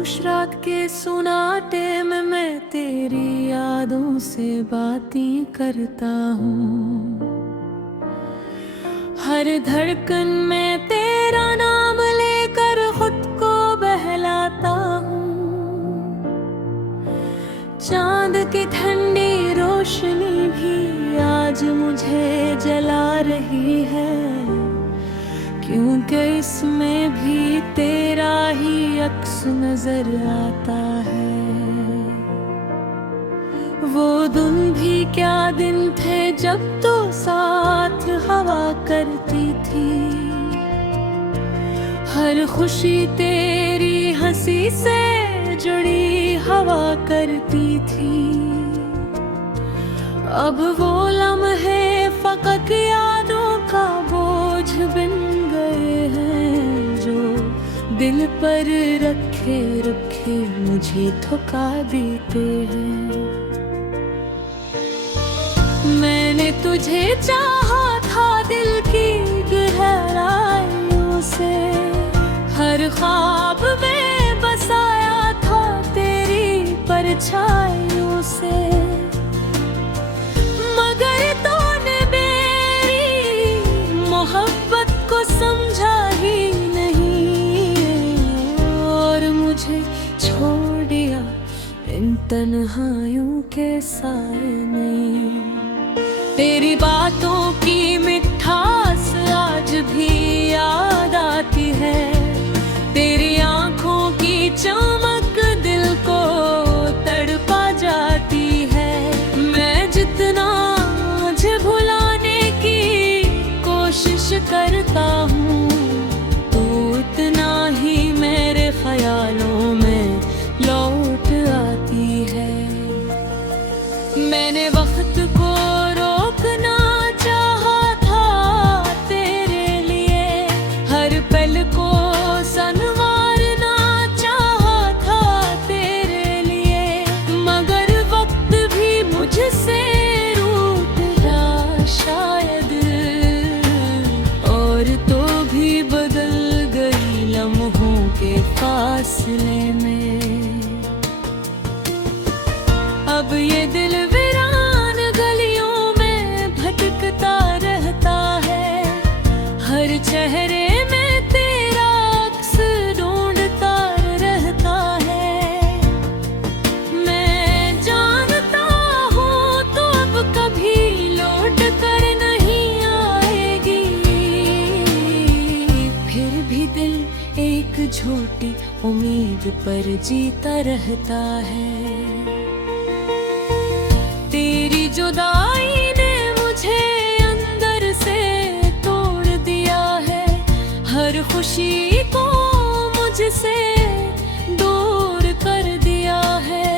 खामोश रात के सुनाटे में मैं तेरी यादों से बातें करता हूँ। हर धड़कन में तेरा नाम लेकर खुद को बहलाता हूँ। चांद की ठंडी रोशनी भी आज मुझे जला रही है, क्योंकि इसमें भी तेरा ही अक्स नजर आता है। वो दिन भी क्या दिन थे जब तो साथ हवा करती थी। हर खुशी तेरी हंसी से जुड़ी हवा करती थी। अब वो लम्हे फकत यादों का बोझ बन गए हैं, जो दिल पर रखे रखे मुझे थका देते हैं। मैंने तुझे चाहा था दिल की गहराइयों से, हर ख्वाब में बसाया था तेरी परछाइयों से। मगर तूने मेरी मोहब्बत को समझा ही नहीं, और मुझे छोड़ दिया इन तन्हाइयों के साए में। तेरी बातों की मिठास आज भी याद आती है, तेरी आंखों की चमक दिल को तड़पा जाती है। मैं जितना मुझे भुलाने की कोशिश करता हूँ, तू उतना ही मेरे ख्यालों में लौट आती है। मैंने वक्त को रोकना चाहा था तेरे लिए, हर पल को संवारना चाहा था तेरे लिए। मगर वक्त भी मुझसे रूठ गया शायद, और तो भी बदल गई लम्हों के फासले में। अब ये दिल वीरान गलियों में भटकता रहता है, हर चेहरे में तेरा अक्स ढूंढता रहता है। मैं जानता हूँ तो अब कभी लौट कर नहीं आएगी, फिर भी दिल एक झूठी उम्मीद पर जीता रहता है। तेरी जुदाई ने मुझे अंदर से तोड़ दिया है, हर खुशी को मुझसे दूर कर दिया है।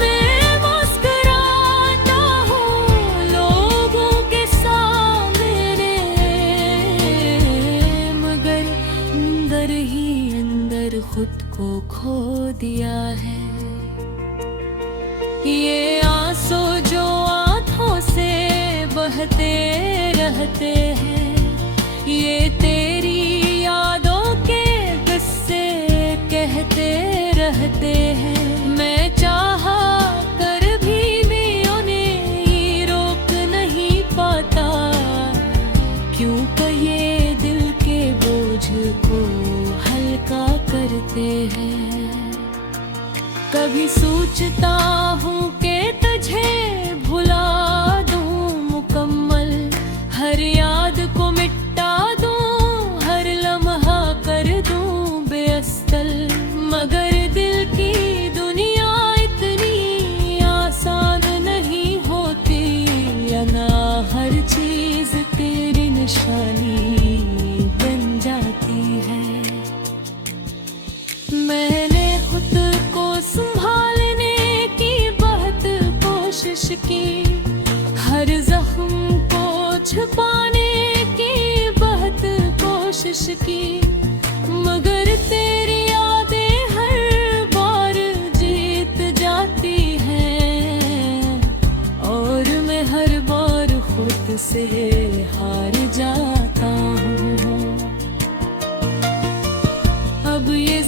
मैं मुस्कुराता हूँ लोगों के सामने, मगर अंदर ही अंदर खुद को खो दिया है। ये आंसू जो आँखों से बहते रहते हैं, ये तेरी यादों के किस्से कहते रहते हैं। मैं चाहा कर भी उन्हें रोक नहीं पाता, क्योंकि ये दिल के बोझ को हल्का करते हैं। कभी सोचता हूँ कि तुझे भुला दूँ मुकम्मल, हर याद को मिटा दूँ, हर लम्हा कर दूँ बेअस्तल। मगर दिल की दुनिया इतनी आसान नहीं होती, या ना हर चीज़ तेरी निशानी बन जाती है। मैंने खुद को संभालने की बहुत कोशिश की, हर जख्म को छुपाने की बहुत कोशिश की। मगर तेरी यादें हर बार जीत जाती हैं, और मैं हर बार खुद से हार जाता हूँ। अब ये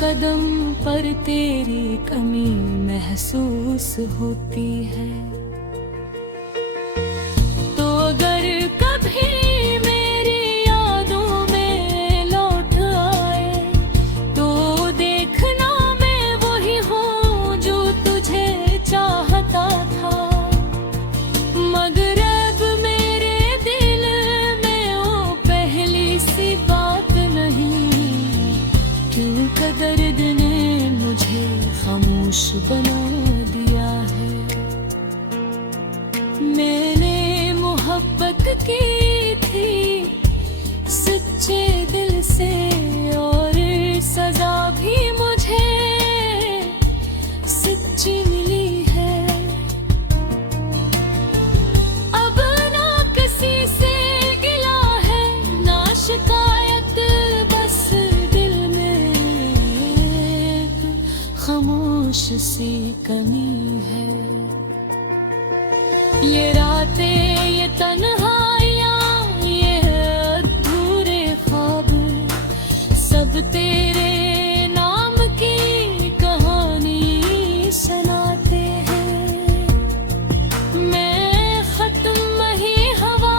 कदम पर तेरी कमी महसूस होती है। तो अगर कभी मेरी यादों में लौट आए तो देखना मैं वही हूँ जो तुझे चाहता था। मगर अब मेरे दिल में वो पहली सी बात नहीं, क्यों का दर्द ने मुझे खामोश बना दिया है। मैंने मोहब्बत की थी सच्चे दिल से, और सजा भी मुझे सच्ची मिली है। अब ना किसी से गिला है ना शिकायत, बस दिल में एक खामोश सी कमी है। ये रातें, ये तन्हाइयाँ, ये अधूरे ख्वाब, सब तेरे नाम की कहानी सुनाते हैं। मैं खत्म ही हवा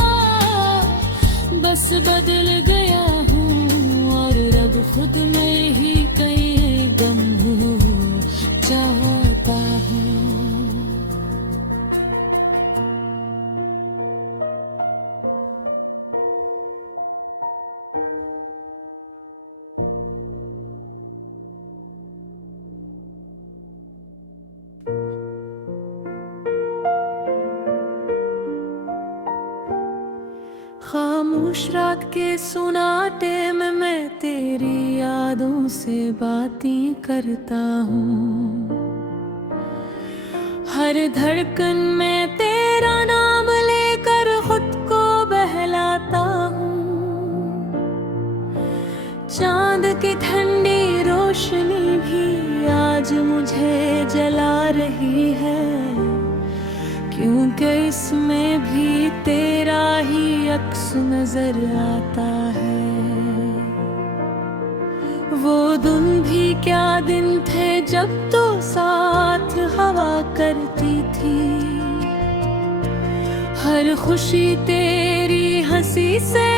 बस बदल गया हूँ, और रब खुद में ही कई गम चाहता हूँ। खामोश रात के सुनाटे में मैं तेरी यादों से बातें करता हूँ। हर धड़कन में तेरा नाम लेकर खुद को बहलाता हूँ। चांद की ठंडी रोशनी भी आज मुझे जला रही है, क्योंकि इसमें भी तेरा ही अक्स नजर आता है। वो दिन भी क्या दिन थे जब तो साथ हवा करती थी। हर खुशी तेरी हंसी से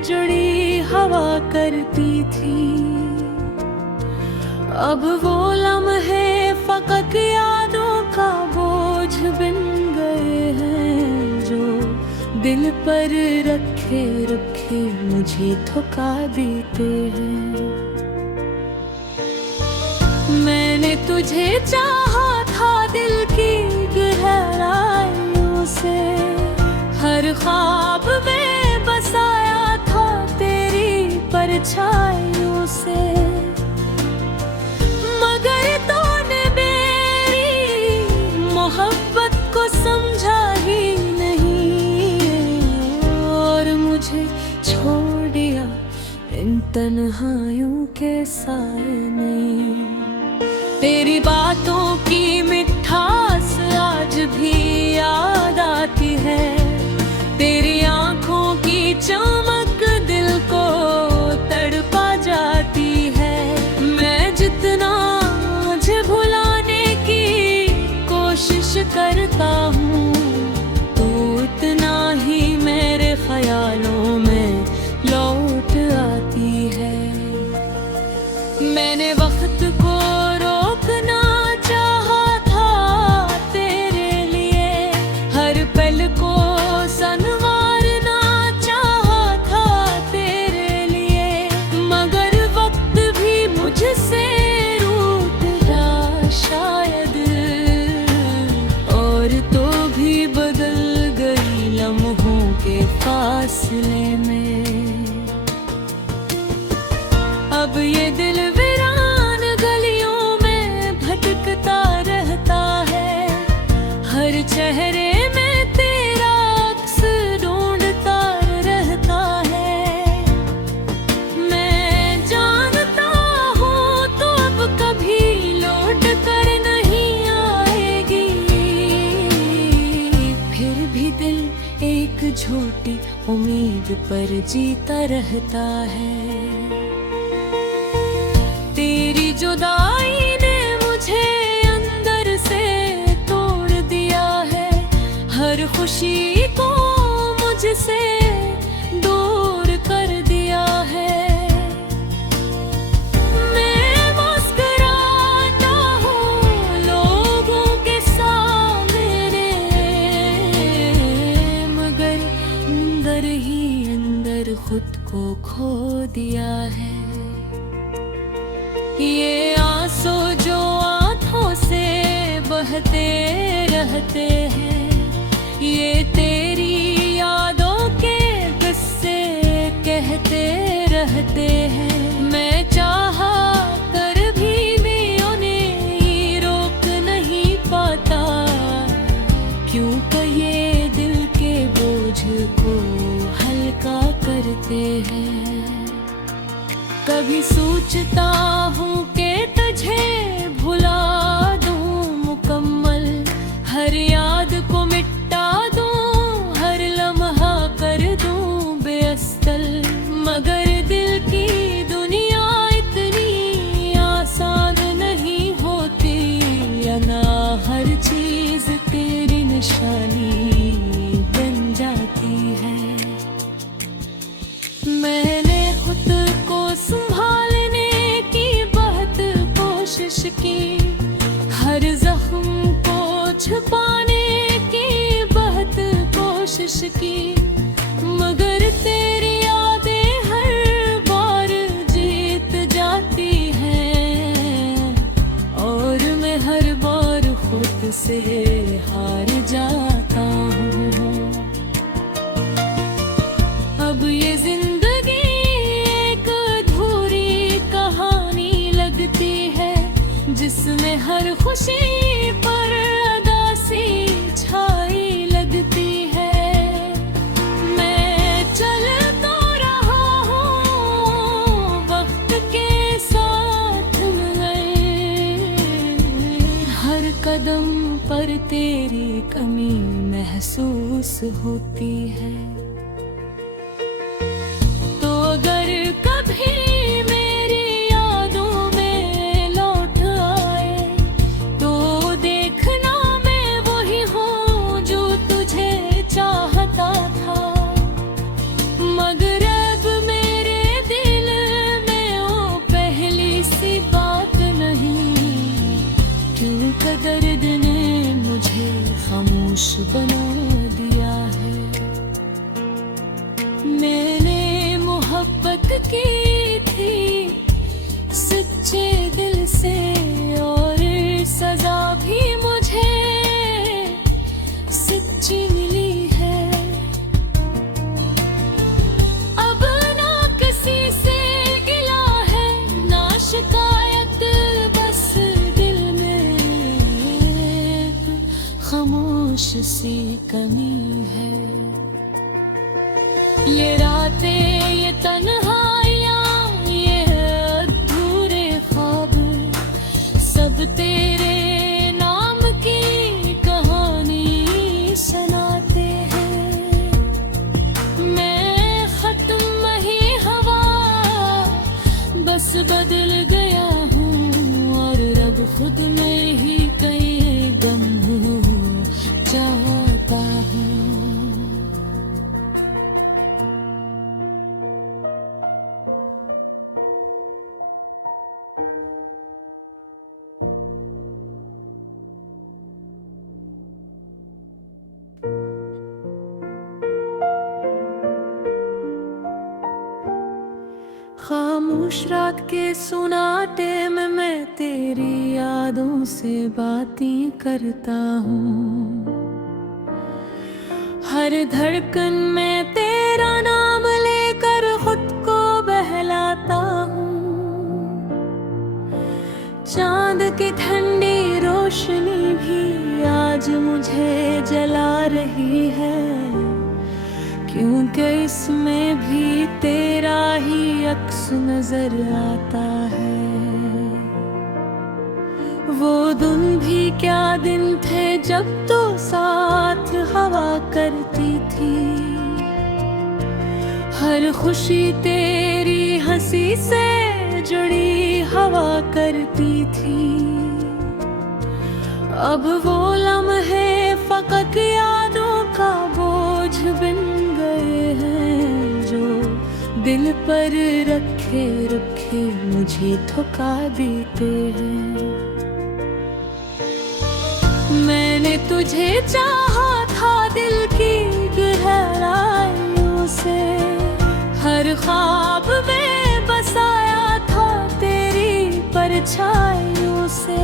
जुड़ी हवा करती थी। अब वो लम्हे फकत यादों का बोझ बिन गए हैं, जो दिल पर रखे रखे मुझे थका देते हैं। मैंने तुझे चाहा था दिल की गहराइयों से, हर ख्वाब में बसाया था तेरी परछाइयों से। मगर तूने मेरी मोहब्बत को समझा ही नहीं, और मुझे छोड़ दिया इन तन्हाइयों के साए में। तेरी बातों की मिठास आज भी याद आती है, तेरी आंखों की चमक दिल को तड़पा जाती है। मैं जितना मुझे भुलाने की कोशिश करता हूँ, तो उतना ही मेरे ख्यालों में लौट आती है। मैंने वक्त को रोकना चाहा था तेरे लिए, हर पल को संवारना चाहा था तेरे लिए। मगर वक्त भी मुझसे रूठ गया शायद, और तो भी बदल गई लम्हों के फासले में। अब ये दिल वीरान गलियों में भटकता रहता है, हर चेहरे में तेरा अक्स ढूंढता रहता है। मैं जानता हूँ तो अब कभी लौट कर नहीं आएगी, फिर भी दिल एक झूठी उम्मीद पर जीता रहता है। तेरी जुदाई ने मुझे अंदर से तोड़ दिया है, हर खुशी को मुझसे दूर कर दिया है। मैं मुस्कुराता हूँ लोगों के सामने, मगर अंदर ही अंदर खुद को खो दिया है। ये आंसू जो आंखों से बहते रहते हैं, ये तेरी यादों के किस्से कहते रहते हैं। मैं चाहा कर भी उन्हें रोक नहीं पाता, क्योंकि ये दिल के बोझ को हल्का करते हैं। कभी सोचता हूँ कि तुझे भुला दूँ मुकम्मल, हर याद को मिटा दूँ, हर लम्हा कर दूँ बेअस्सल, मगर दिल की दुनिया इतनी आसान नहीं होती, या ना हर चीज़ तेरी निशानी बन जाती है। मैंने खुद को संभालने की बहुत कोशिश की, हर जख्म को छुपाने की बहुत कोशिश की, मगर तेरी यादें हर बार जीत जाती हैं, और मैं हर बार खुद से हार जाता हूँ। अब ये जिंदगी एक अधूरी कहानी लगती है, जिसमें हर खुशी पर उदासी छाई लगती है। मैं चल तो रहा हूँ वक्त के साथ मगर, हर कदम पर तेरी कमी महसूस होती है। तो अगर कभी मेरी यादों में लौट आए, तो देखना मैं वही हूँ जो तुझे चाहता था, मगर अब मेरे दिल में वो पहली सी बात नहीं, क्योंकि दर्द ने मुझे खामोश बना दिया है। मैंने मोहब्बत की थी सच्चे दिल से, और सजा भी मुझे सच्ची मिली है। अब ना किसी से गिला है, ना शिकायत, बस दिल में एक खामोश सी कमी है। ये रातें, ये तन्हाइयाँ, ये अधूरे ख्वाब, सब तेरे नाम की कहानी सुनाते हैं। मैं खत्म ही हवा बस बदल गया हूँ, और अब खुद में ही कई गम चाहता हूँ। खामोश रात के सुनाटे में मैं तेरी यादों से बातें करता हूँ, हर धड़कन में तेरा नाम लेकर खुद को बहलाता हूँ। चांद की ठंडी रोशनी भी आज मुझे जला रही है, क्योंकि इसमें भी तेरा ही अक्स नजर आता है। वो दिन भी क्या दिन थे जब तो साथ हवा करती थी, हर खुशी तेरी हंसी से जुड़ी हवा करती थी। अब वो लम्हे फकत यादों का बोझ बन गए हैं, जो दिल पर रखे रखे मुझे थका देते हैं। मैंने तुझे चाहा था दिल की गहराइयों से, हर ख्वाब में बसाया था तेरी परछाइयों से,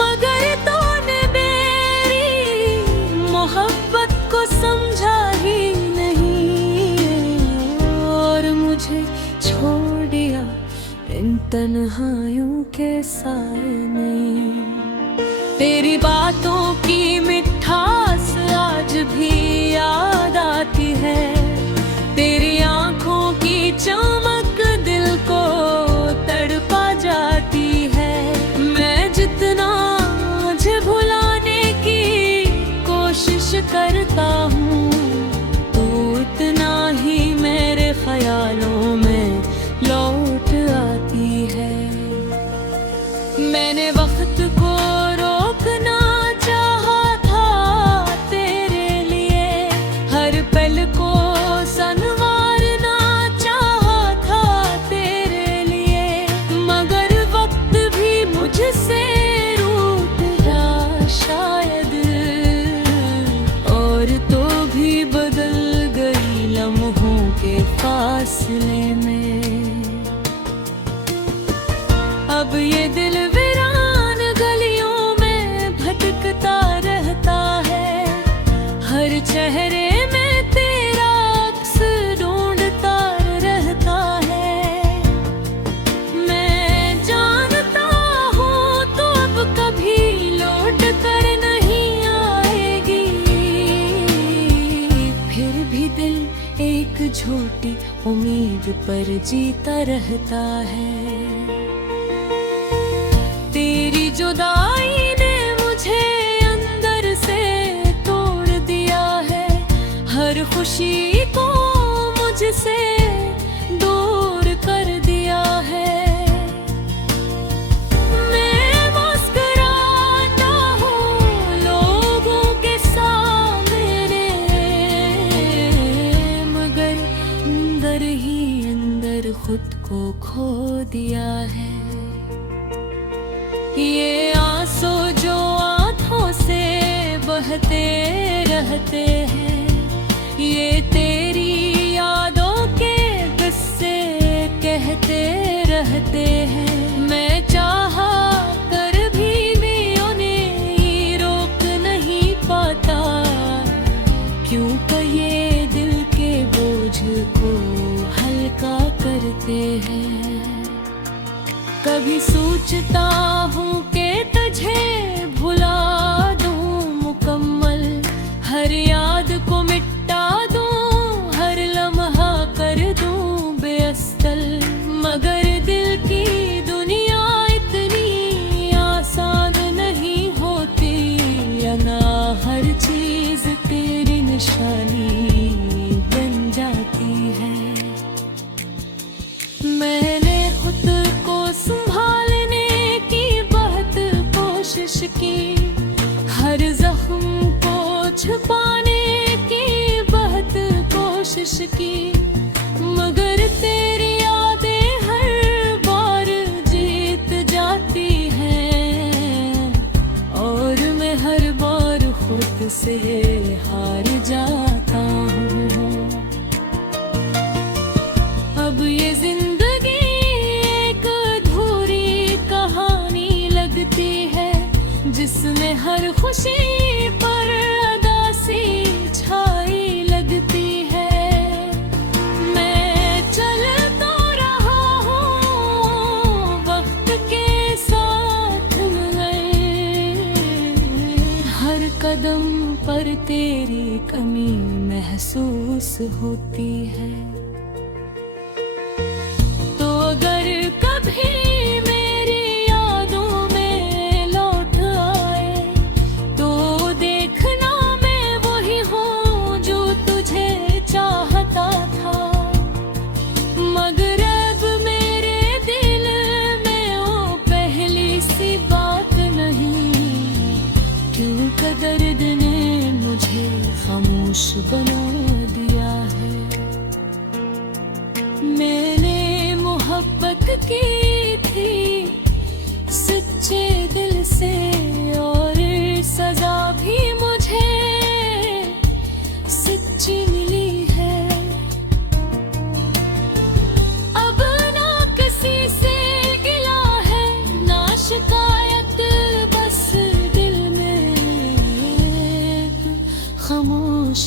मगर तूने मेरी मोहब्बत को समझा ही नहीं, और मुझे छोड़ दिया इन तन्हाइयों के साए में। तेरी बातों की मिठास आज भी याद आती है, तेरी आंखों की चमक दिल को तड़पा जाती है। मैं जितना तुझे भुलाने की कोशिश करता हूँ, तू उतना ही मेरे ख्यालों में लौट आती है। मैंने वक्त को रोकना चाहा था तेरे लिए, हर पल को संवारना चाहा था तेरे लिए, मगर वक्त भी मुझसे रूठ गया शायद, और तो भी बदल गई लम्हों के फासले में। अब ये दिल वीरान गलियों में भटकता रहता है, हर चेहरे में तेरा अक्स ढूंढता रहता है। मैं जानता हूँ तो अब कभी लौट कर नहीं आएगी, फिर भी दिल एक झूठी उम्मीद पर जीता रहता है। तेरी जुदाई ने मुझे अंदर से तोड़ दिया है, हर खुशी को मुझसे दूर कर दिया है। मैं मुस्कुराता हूँ लोगों के सामने, मगर अंदर ही अंदर खुद को खो दिया है। ये आंसू जो आँखों से बहते रहते हैं, ये तेरी यादों के किस्से कहते रहते हैं। मैं चाहा कर भी उन्हें रोक नहीं पाता, क्योंकि ये दिल के बोझ को हल्का करते हैं। कभी सोचता हूँ कि तुझे भुला दूँ मुकम्मल, हर याद को मिटा दूँ, हर लम्हा कर दूँ बेअस्तल, मगर दिल की दुनिया इतनी आसान नहीं होती, ना हर चीज़ तेरी निशानी बन जाती है। मैंने खुद को संभालने की बहुत कोशिश की, हर जख्म को छुपाने की बहुत कोशिश की, मगर तेरी यादें हर बार जीत जाती हैं, और मैं हर बार खुद से हार जाता हूँ। अब ये जिंदगी एक अधूरी कहानी लगती है, जिसमें हर खुशी पर उदासी छाई लगती है। मैं चल तो रहा हूँ वक्त के साथ मगर, हर कदम पर तेरी कमी महसूस होती है। तो अगर कभी मेरी यादों में लौट आए, तो देखना मैं वही हूँ जो तुझे चाहता था, मगर अब मेरे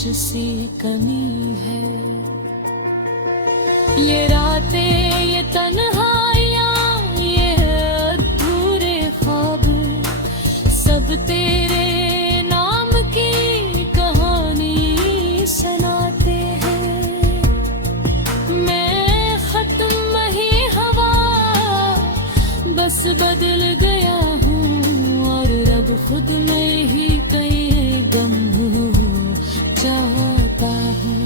सी कमी है। ये रातें, ये तन्हाइयाँ, ये अधूरे ख्वाब, सब तेरे नाम की कहानी सुनाते हैं। मैं खत्म ही हवा बस बदल गया हूँ, और रब खुद में ही कई गम हो जाता हूँ।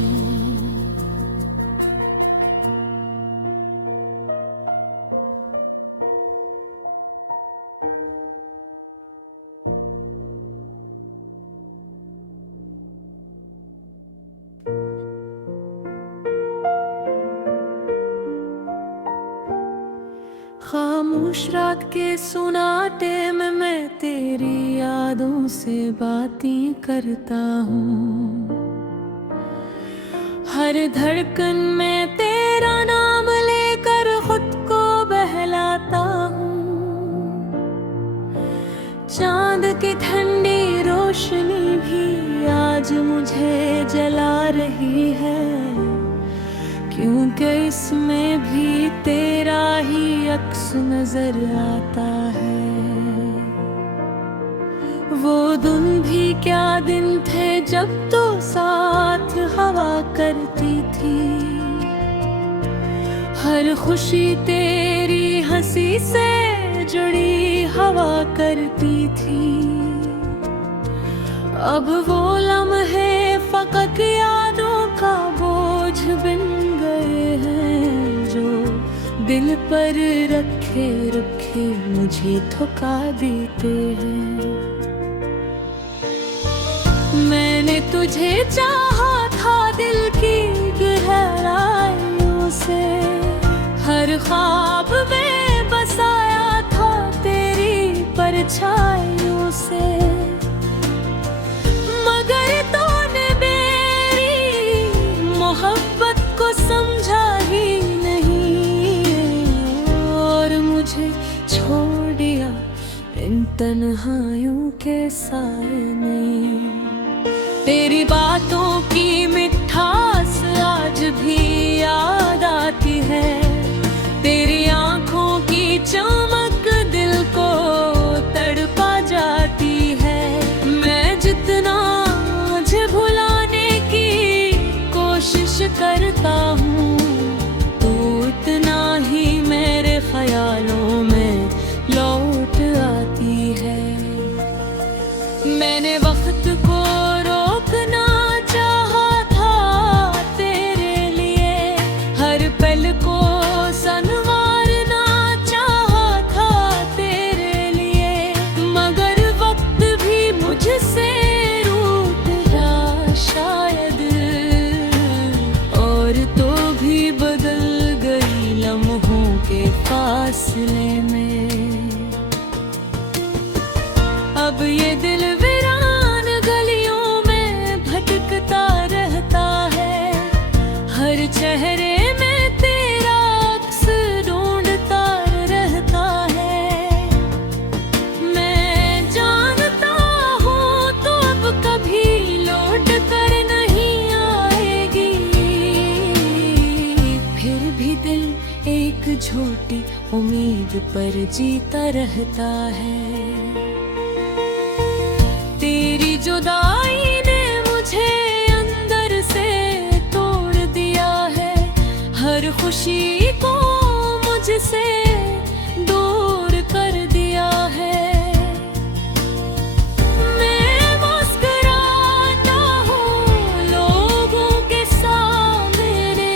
खामोश रात के सुनाटे में मैं तेरी यादों से बातें करता हूँ। हर धड़कन में तेरा नाम लेकर खुद को बहलाता हूँ। चांद की ठंडी रोशनी भी आज मुझे जला रही है, क्योंकि इसमें भी तेरा ही अक्स नजर आता है। वो दिन भी क्या दिन थे जब तो साथ हवा करती थी। हर खुशी तेरी हंसी से जुड़ी हवा करती थी। अब वो लम्हे फकत यादों का बोझ बिन गए हैं, जो दिल पर रखे रखे मुझे थका देते हैं। मैंने तुझे चाहा था दिल की गहराइयों से, हर ख्वाब में बसाया था तेरी परछाइयों से। मगर तूने मेरी मोहब्बत को समझा ही नहीं, और मुझे छोड़ दिया इन तन्हाइयों के साए में। तेरी बातों की मिठास आज भी याद आती है, तेरी आंखों की चमक दिल को तड़पा जाती है। मैं जितना मुझे भुलाने की कोशिश करता हूँ, तू उतना ही मेरे ख्यालों में लौट आती है। मैंने वक्त को रोकना चाहा था तेरे लिए, हर पल को संवारना चाहा था तेरे लिए। मगर वक्त भी मुझसे रूठ गया शायद, और तो भी बदल गई लम्हों के फासले में। अब ये दिल वीरान गलियों में भटकता रहता है, हर चेहरे में तेरा अक्स ढूंढता रहता है। मैं जानता हूँ तो अब कभी लौट कर नहीं आएगी, फिर भी दिल एक झूठी उम्मीद पर जीता रहता है। तेरी जुदाई ने मुझे अंदर से तोड़ दिया है, हर खुशी को मुझसे दूर कर दिया है। मैं मुस्कुराता हूँ लोगों के सामने,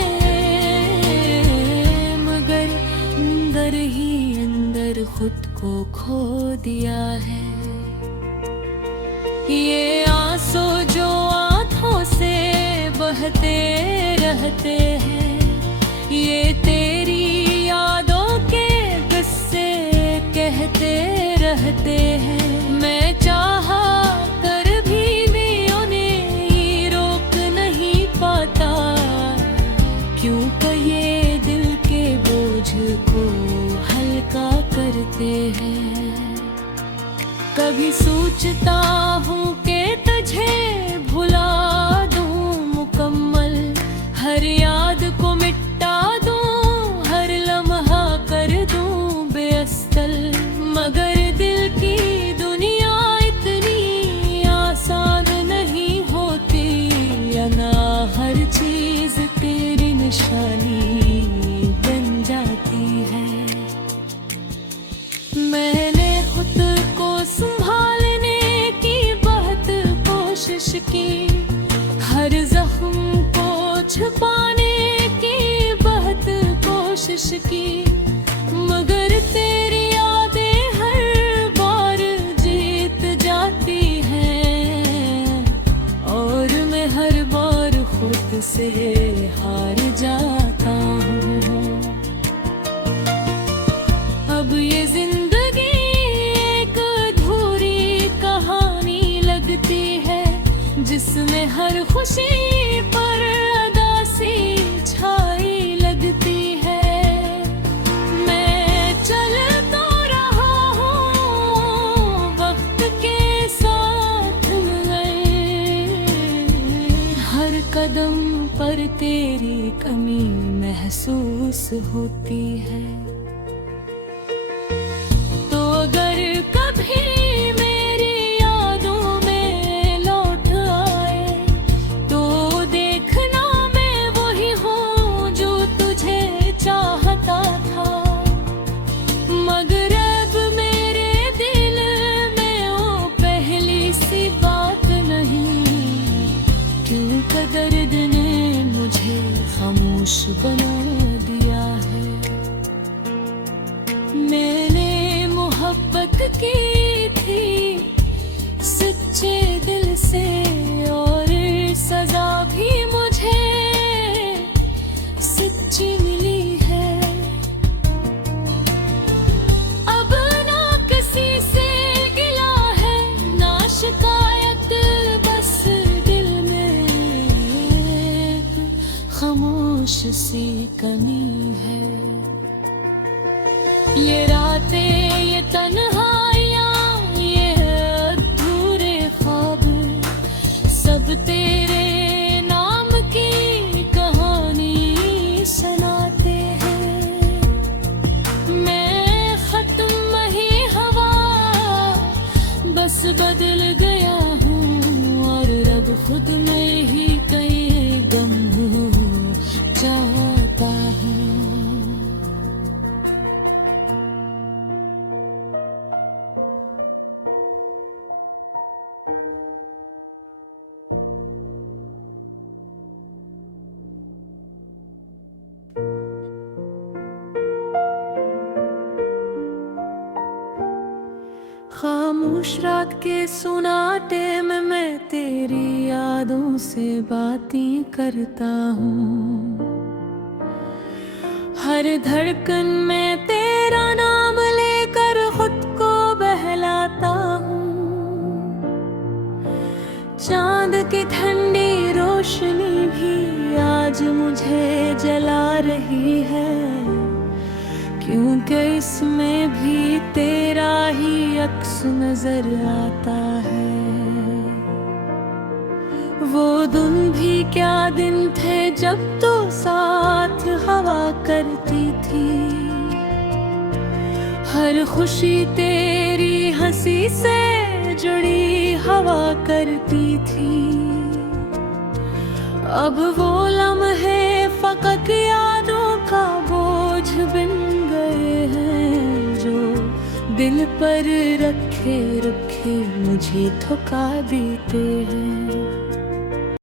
मगर अंदर ही अंदर खुद को खो दिया है। ये आंसू जो आँखों से बहते रहते हैं, ये तेरी यादों के किस्से कहते रहते हैं। मैं चाहा कर भी उन्हें रोक नहीं पाता, क्योंकि ये दिल के बोझ को हल्का करते हैं। कभी सोचता हूँ कि तुझे भुला दूँ मैंने खुद को संभालने की बहुत कोशिश की, हर जख्म को छुपाने की बहुत कोशिश की, मगर तेरी यादें हर बार जीत जाती हैं और मैं हर बार खुद से हार जाता हूँ। अब ये जिंदगी एक अधूरी कहानी लगती है, जिसमें हर खुशी पर उदासी छाई लगती है। मैं चल तो रहा हूँ वक्त के साथ में, हर कदम पर तेरी कमी महसूस होती है। तो अगर कभी मेरी यादों में लौट आए तो देखना मैं वही हूँ जो तुझे चाहता था, मगर अब मेरे दिल में वो पहली सी बात नहीं, क्यों का दर्द ने मुझे खामोश बना दिया है। मैंने मोहब्बत की थी सच्चे दिल से और सजा भी मुझे सच्ची मिली है। अब ना किसी से गिला है ना शिकायत, बस दिल में एक खामोश सी कनी है। ये रातें, ये तन्हाइयाँ, ये अधूरे ख्वाब, सब तेरे नाम की कहानी सुनाते हैं। मैं खत्म ही हवा बस बदल गया हूँ और रब खुद में ही कई गम चाहता हूँ। खामोश रात के सुनाटे में मैं तेरी यादों से बातें करता हूँ, हर धड़कन में तेरा नाम लेकर खुद को बहलाता हूँ। चांद की ठंडी रोशनी भी आज मुझे जला रही है, क्योंकि इसमें भी तेरा ही अक्स नजर आता है। वो दिन भी क्या दिन थे जब तो साथ हवा करती थी, हर खुशी तेरी हंसी से जुड़ी हवा करती थी। अब वो लम्हे फकत यादों का बोझ बन गए हैं, जो दिल पर रखे रखे मुझे थका देते हैं।